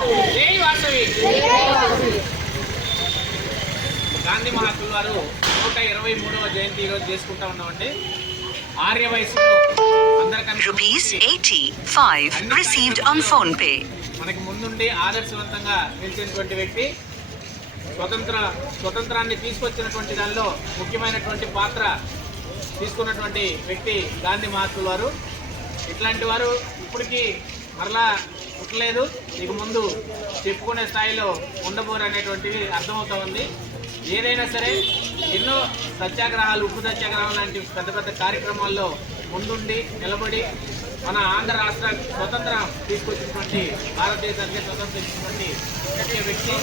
జై వాసవి. గాంధీ మహాత్ముల వారు 123వ జయంతి ఈరోజు చేసుకుంటా ఉన్నామండి. ఆర్య వయసులో మనకి ముందుండి ఆదర్శవంతంగా నిలిచినటువంటి వ్యక్తి, స్వతంత్రాన్ని తీసుకొచ్చినటువంటి దానిలో ముఖ్యమైనటువంటి పాత్ర తీసుకున్నటువంటి వ్యక్తి గాంధీ మహాత్ముల వారు. ఇట్లాంటి వారు ఇప్పటికీ మరలా పుట్టలేదు, ఇక ముందు చెప్పుకునే స్థాయిలో ఉండబోరు అనేటువంటివి అర్థమవుతా ఉంది. ఏదైనా సరే ఎన్నో సత్యాగ్రహాలు, ఉప్పు సత్యాగ్రహం లాంటి పెద్ద పెద్ద కార్యక్రమాల్లో ముందుండి నిలబడి మన ఆంధ్ర రాష్ట్రానికి స్వతంత్రం తీసుకొచ్చినటువంటి, భారతదేశానికి స్వతంత్రం ఇచ్చినటువంటి వ్యక్తి.